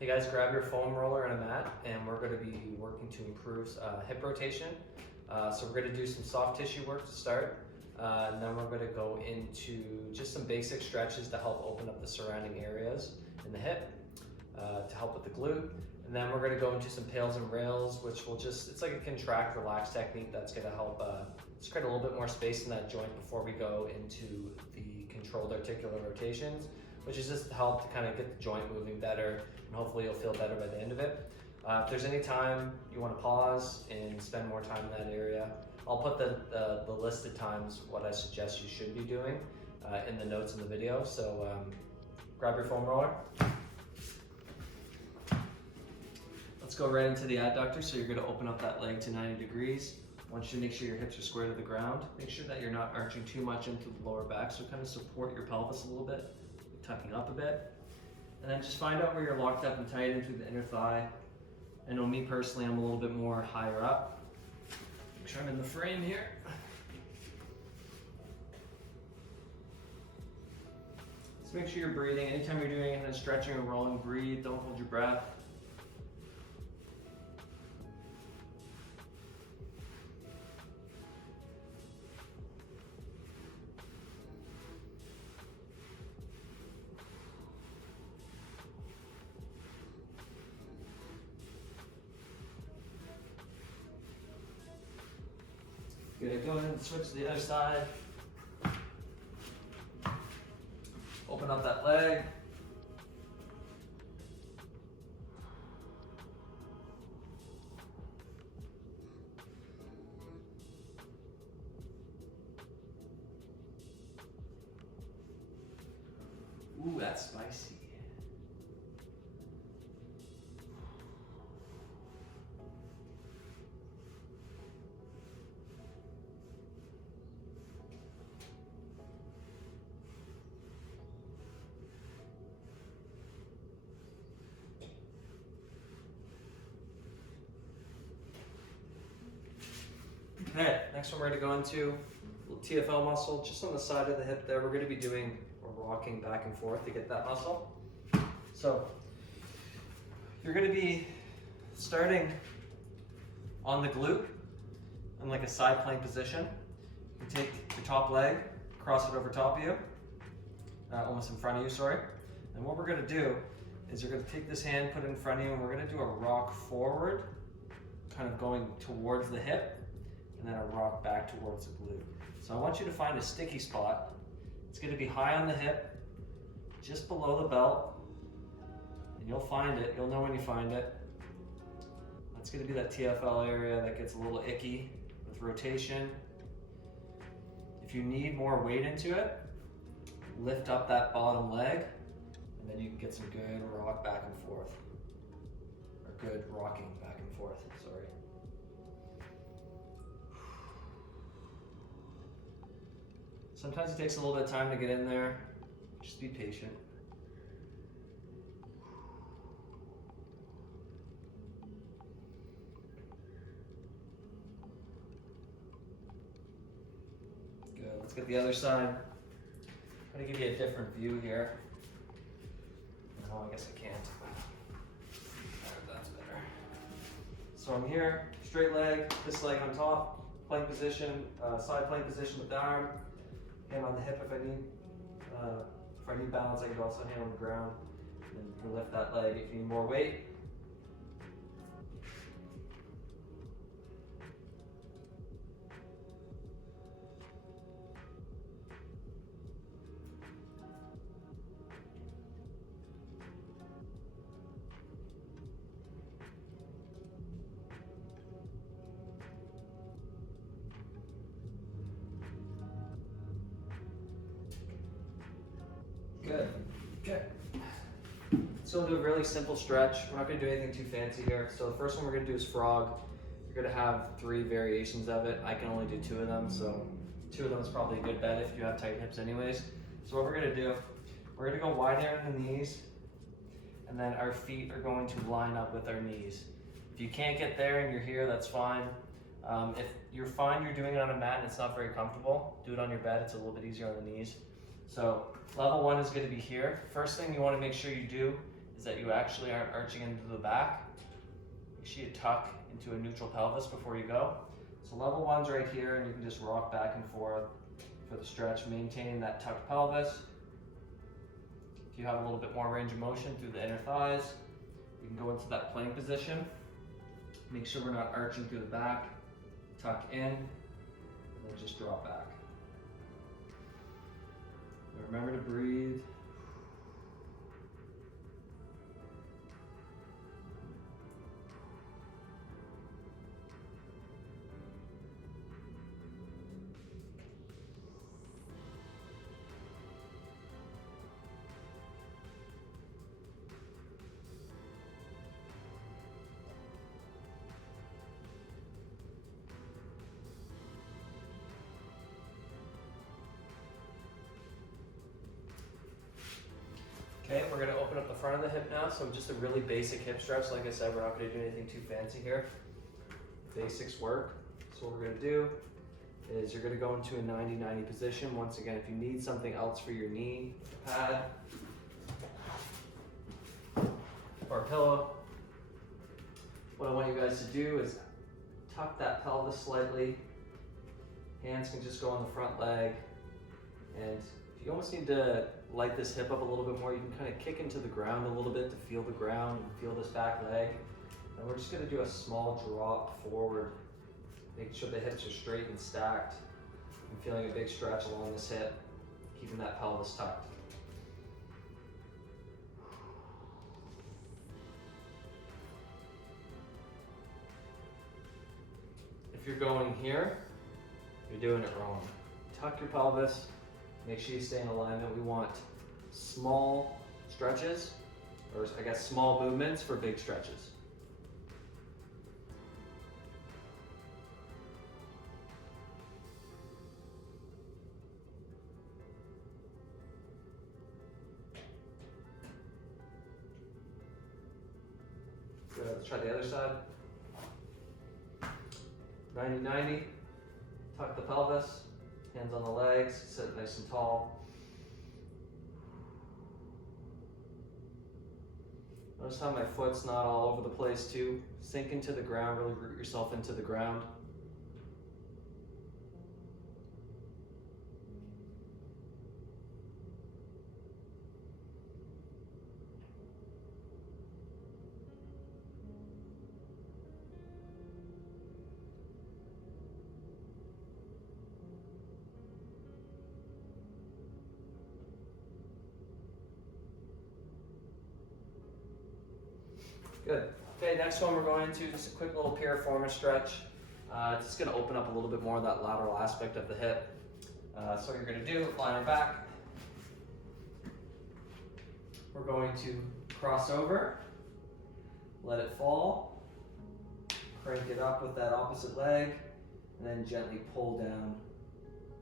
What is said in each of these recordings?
Hey guys, grab your foam roller and a mat, and we're going to be working to improve hip rotation. So we're going to do some soft tissue work to start, and then we're going to go into just some basic stretches to help open up the surrounding areas in the hip, to help with the glute. And then we're going to go into some pails and rails, which will it's like a contract, relax technique that's going to help just create a little bit more space in that joint before we go into the controlled articular rotations, which is just to help to kind of get the joint moving better, and hopefully you'll feel better by the end of it. If there's any time you want to pause and spend more time in that area, I'll put the listed times, what I suggest you should be doing, in the notes in the video. So grab your foam roller. Let's go right into the adductor. So you're going to open up that leg to 90 degrees. I want you to make sure your hips are square to the ground. Make sure that you're not arching too much into the lower back, so kind of support your pelvis a little bit, tucking up a bit. And then just find out where you're locked up and tight into the inner thigh. I know me personally, I'm a little bit more higher up. Make sure I'm in the frame here. Just make sure you're breathing. Anytime you're doing any stretching or rolling, breathe, don't hold your breath. Good, go ahead and switch to the other side. Open up that leg. Ooh, that's spicy. Okay, next one we're going to go into a little TFL muscle just on the side of the hip there. We're going to be doing a rocking back and forth to get that muscle. So you're going to be starting on the glute in like a side plank position. You take your top leg, cross it over top of you, almost in front of you, sorry. And what we're going to do is you're going to take this hand, put it in front of you, and we're going to do a rock forward, kind of going towards the hip, and then a rock back towards the glute. So I want you to find a sticky spot. It's going to be high on the hip, just below the belt, and you'll find it. You'll know when you find it. That's going to be that TFL area that gets a little icky with rotation. If you need more weight into it, lift up that bottom leg, and then you can get some good rock back and forth, or good rocking back and forth, sorry. Sometimes it takes a little bit of time to get in there. Just be patient. Good, let's get the other side. I'm gonna give you a different view here. No, I guess I can't. That's better. So I'm here, straight leg, this leg on top, plank position, side plank position with the arm. Hand on the hip if I need balance, I can also hand on the ground. And you can lift that leg if you need more weight. Good. Okay. So we'll do a really simple stretch. We're not going to do anything too fancy here. So the first one we're going to do is frog. You're going to have 3 variations of it. I can only do 2 of them, so 2 of them is probably a good bet if you have tight hips anyways. So what we're going to do, we're going to go wide there in the knees, and then our feet are going to line up with our knees. If you can't get there and you're here, that's fine. If you're fine, you're doing it on a mat and it's not very comfortable, do it on your bed. It's a little bit easier on the knees. So level 1 is going to be here. First thing you want to make sure you do is that you actually aren't arching into the back. Make sure you tuck into a neutral pelvis before you go. So level 1's right here, and you can just rock back and forth for the stretch, maintaining that tucked pelvis. If you have a little bit more range of motion through the inner thighs, you can go into that plank position. Make sure we're not arching through the back. Tuck in, and then just drop back. And remember to breathe. Okay, we're going to open up the front of the hip now, so just a really basic hip stretch. Like I said, we're not going to do anything too fancy here. Basics work. So what we're going to do is you're going to go into a 90-90 position. Once again, if you need something else for your knee, a pad, or a pillow, what I want you guys to do is tuck that pelvis slightly. Hands can just go on the front leg, and you almost need to light this hip up a little bit more. You can kind of kick into the ground a little bit to feel the ground and feel this back leg. And we're just going to do a small drop forward, making sure the hips are straight and stacked. I'm feeling a big stretch along this hip, keeping that pelvis tucked. If you're going here, you're doing it wrong. Tuck your pelvis. Make sure you stay in alignment. We want small stretches, or I guess small movements for big stretches. Good, let's try the other side. 90-90, tuck the pelvis. Hands on the legs, sit nice and tall. Notice how my foot's not all over the place too. Sink into the ground, really root yourself into the ground. Good. Okay, next one we're going to just a quick little piriformis stretch. It's just going to open up a little bit more of that lateral aspect of the hip. So what you're going to do, lie on our back. We're going to cross over, let it fall, crank it up with that opposite leg, and then gently pull down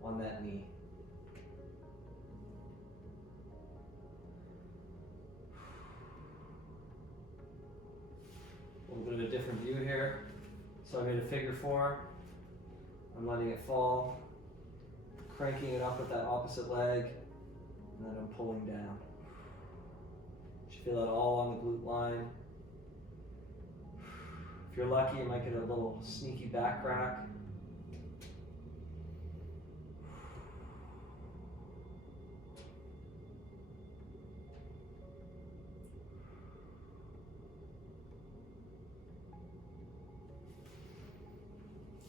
on that knee. A little bit of a different view here. So I made a figure 4. I'm letting it fall, cranking it up with that opposite leg, and then I'm pulling down. You should feel it all on the glute line. If you're lucky, you might get a little sneaky back crack.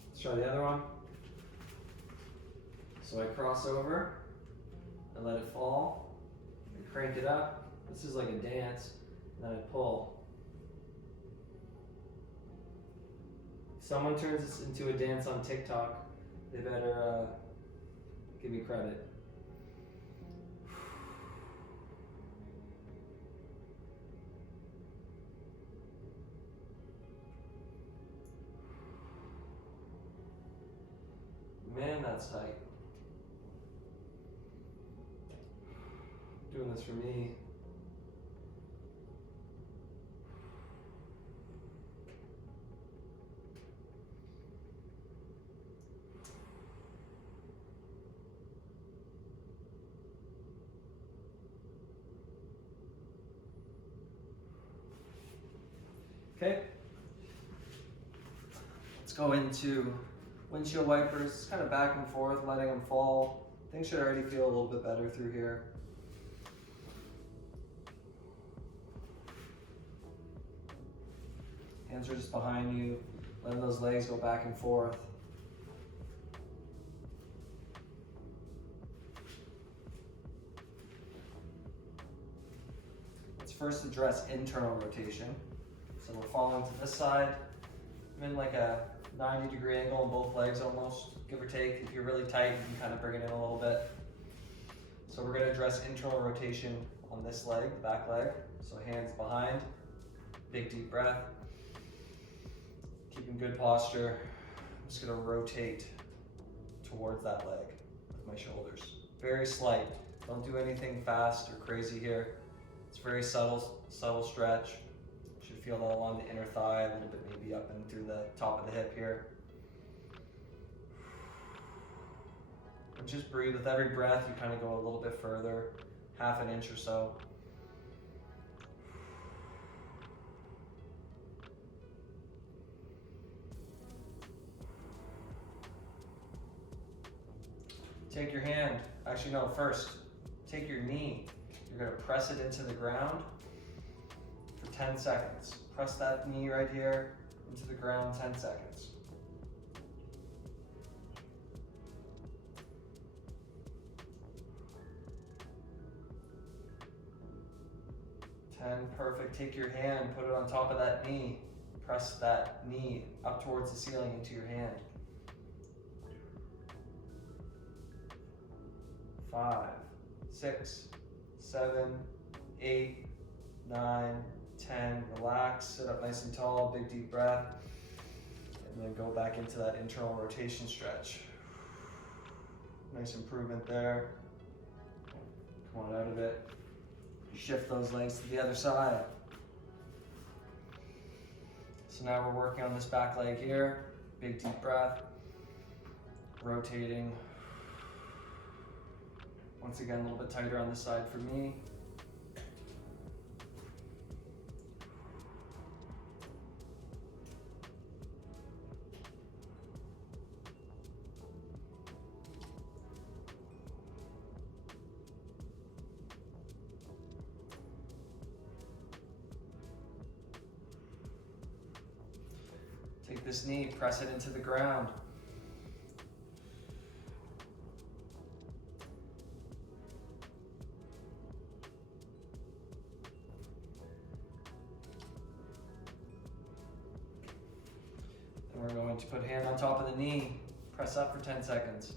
Let's try the other one. So I cross over, I let it fall, I crank it up. This is like a dance, and then I pull. If someone turns this into a dance on TikTok, they better give me credit. Man, that's tight. Doing this for me. Okay. Let's go into windshield wipers, kind of back and forth, letting them fall. Things should already feel a little bit better through here. Hands are just behind you, letting those legs go back and forth. Let's first address internal rotation. So we're falling to this side. I'm in like a 90-degree angle on both legs almost, give or take. If you're really tight, you can kind of bring it in a little bit. So we're going to address internal rotation on this leg, the back leg. So hands behind, big deep breath. Keeping good posture. I'm just going to rotate towards that leg with my shoulders. Very slight. Don't do anything fast or crazy here. It's very subtle stretch. You should feel that along the inner thigh, a little bit maybe up and through the top of the hip here. And just breathe. With every breath, you kind of go a little bit further, half an inch or so. Take your hand, actually no, first, take your knee. You're gonna press it into the ground for 10 seconds. Press that knee right here into the ground, 10 seconds. 10, perfect. Take your hand, put it on top of that knee. Press that knee up towards the ceiling into your hand. 5, 6, 7, 8, 9, 10. Relax, sit up nice and tall, big deep breath. And then go back into that internal rotation stretch. Nice improvement there. Come on out of it. Shift those legs to the other side. So now we're working on this back leg here. Big deep breath. Rotating. Once again, a little bit tighter on this side for me. Take this knee, press it into the ground. And we're going to put hand on top of the knee, press up for 10 seconds.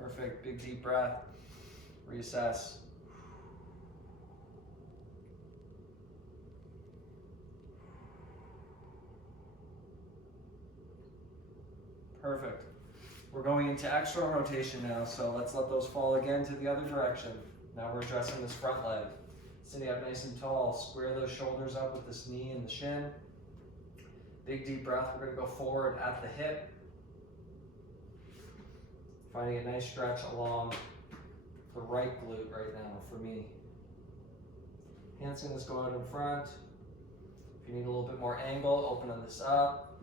Perfect, big deep breath, reassess. Perfect. We're going into external rotation now, so let's let those fall again to the other direction. Now we're addressing this front leg. Sitting up nice and tall, square those shoulders up with this knee and the shin. Big deep breath, we're gonna go forward at the hip. Finding a nice stretch along the right glute right now for me. Hands can just go out in front. If you need a little bit more angle, open this up.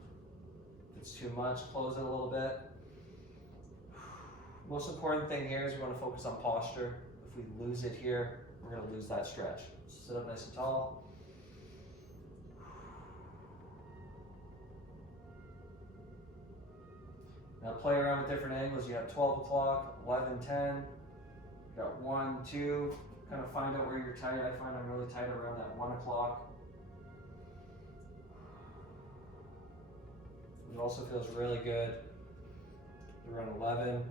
If it's too much, close it a little bit. Most important thing here is we want to focus on posture. If we lose it here, we're going to lose that stretch. Sit up nice and tall. Now play around with different angles. You have 12 o'clock, 11, 10. You got 1, 2. Kind of find out where you're tight. I find I'm really tight around that 1 o'clock. It also feels really good around 11.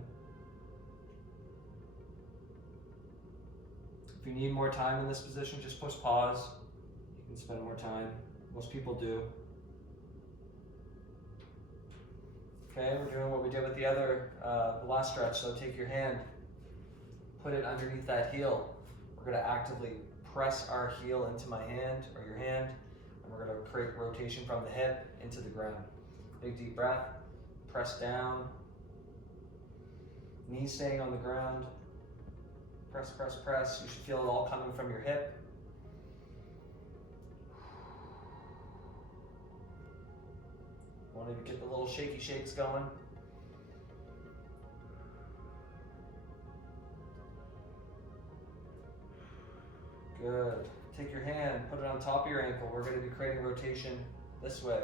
If you need more time in this position, just push pause. You can spend more time. Most people do. Okay, we're doing what we did with the other, the last stretch. So take your hand, put it underneath that heel. We're gonna actively press our heel into my hand or your hand, and we're gonna create rotation from the hip into the ground. Big deep breath, press down, Knees staying on the ground. Press, press, press. You should feel it all coming from your hip. Want to get the little shaky shakes going. Good. Take your hand, put it on top of your ankle. We're going to be creating rotation this way.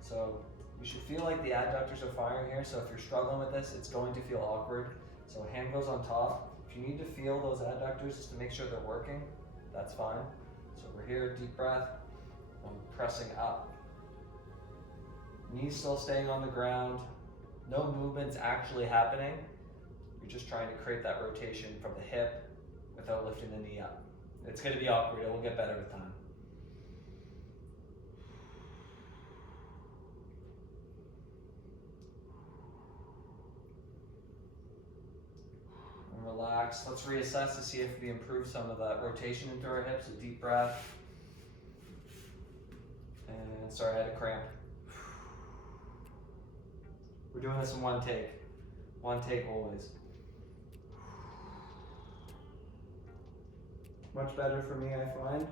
So you should feel like the adductors are firing here. So if you're struggling with this, it's going to feel awkward. So hand goes on top. If you need to feel those adductors just to make sure they're working, that's fine. So we're here, deep breath. I'm pressing up. Knees still staying on the ground. No movements actually happening. You're just trying to create that rotation from the hip without lifting the knee up. It's going to be awkward. It will get better with time. And relax. Let's reassess to see if we improve some of that rotation into our hips. A deep breath. And sorry, I had a cramp. We're doing this in one take. One take always. Much better for me, I find.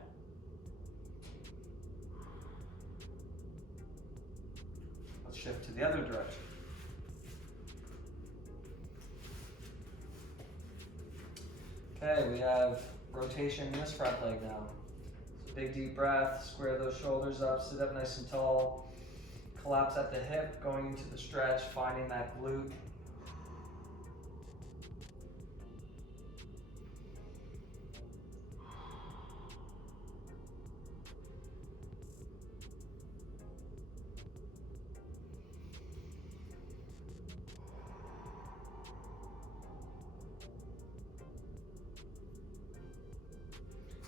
Let's shift to the other direction. Okay, we have rotation in this front leg now. So big deep breath, square those shoulders up, sit up nice and tall. Collapse at the hip, going into the stretch, finding that glute.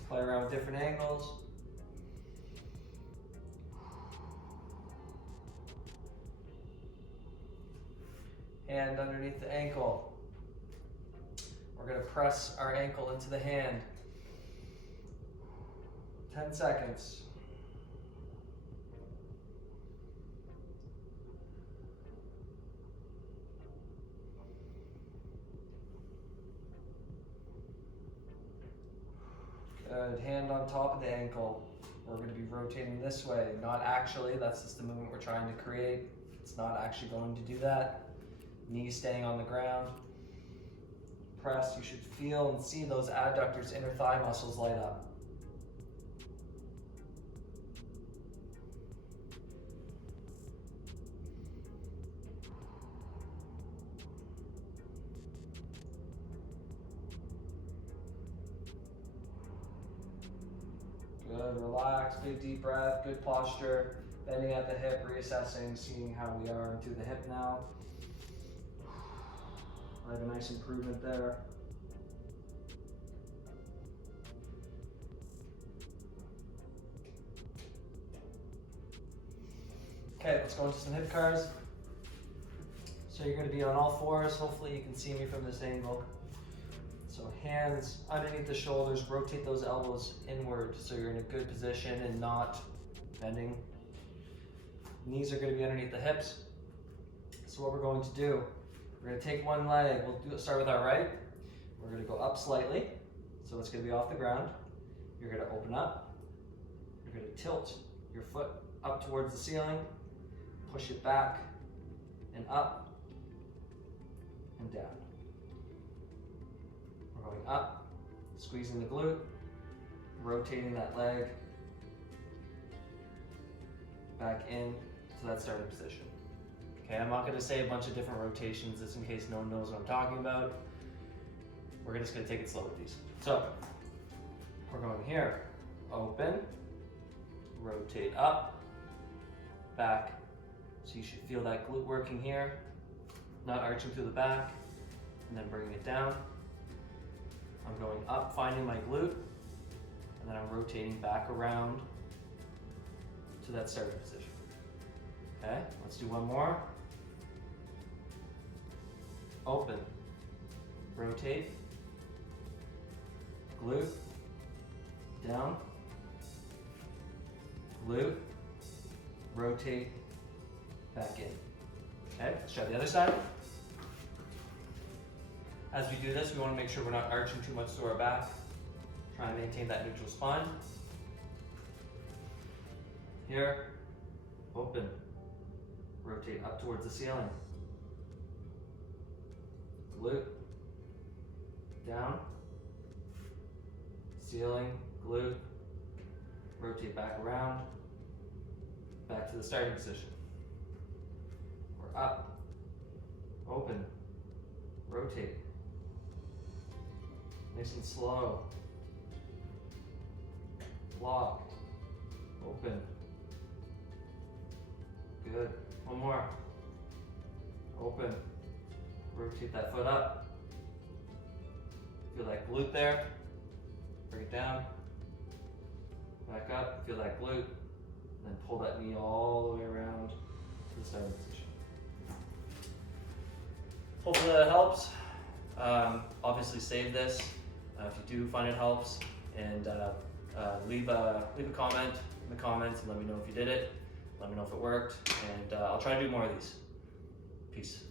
Play around with different angles. Hand underneath the ankle. We're going to press our ankle into the hand. 10 seconds. Good. Hand on top of the ankle. We're going to be rotating this way. Not actually, that's just the movement we're trying to create. It's not actually going to do that. Knees staying on the ground. Press. You should feel and see those adductors, inner thigh muscles light up. Good. Relax. Big deep breath. Good posture. Bending at the hip, reassessing, seeing how we are into the hip now. I have a nice improvement there. Okay, let's go into some hip cars. So you're going to be on all fours. Hopefully you can see me from this angle. So hands underneath the shoulders, rotate those elbows inward so you're in a good position and not bending. Knees are going to be underneath the hips. So what we're going to do, we're going to take one leg. We'll start with our right. We're going to go up slightly. So it's going to be off the ground. You're going to open up. You're going to tilt your foot up towards the ceiling. Push it back and up and down. We're going up, squeezing the glute, rotating that leg back in to that starting position. Okay, I'm not going to say a bunch of different rotations just in case no one knows what I'm talking about. We're just going to take it slow with these. So, we're going here, open, rotate up, back. So you should feel that glute working here, not arching through the back, and then bringing it down. I'm going up, finding my glute, and then I'm rotating back around to that starting position. Okay, let's do one more. Open, rotate, glute, down, glute, rotate, back in. Okay, let's try the other side. As we do this, we want to make sure we're not arching too much through our back. Try and maintain that neutral spine. Here, open. Rotate up towards the ceiling. Glute. Down. Ceiling, glute. Rotate back around. Back to the starting position. We're up. Open. Rotate. Nice and slow. Lock. Open. Good. One more. Open. Rotate that foot up. Feel that glute there. Bring it down. Back up. Feel that glute. And then pull that knee all the way around to the starting position. Hopefully that helps. Obviously save this if you do find it helps, and leave a comment in the comments and let me know if you did it. Let me know if it worked, and I'll try to do more of these. Peace.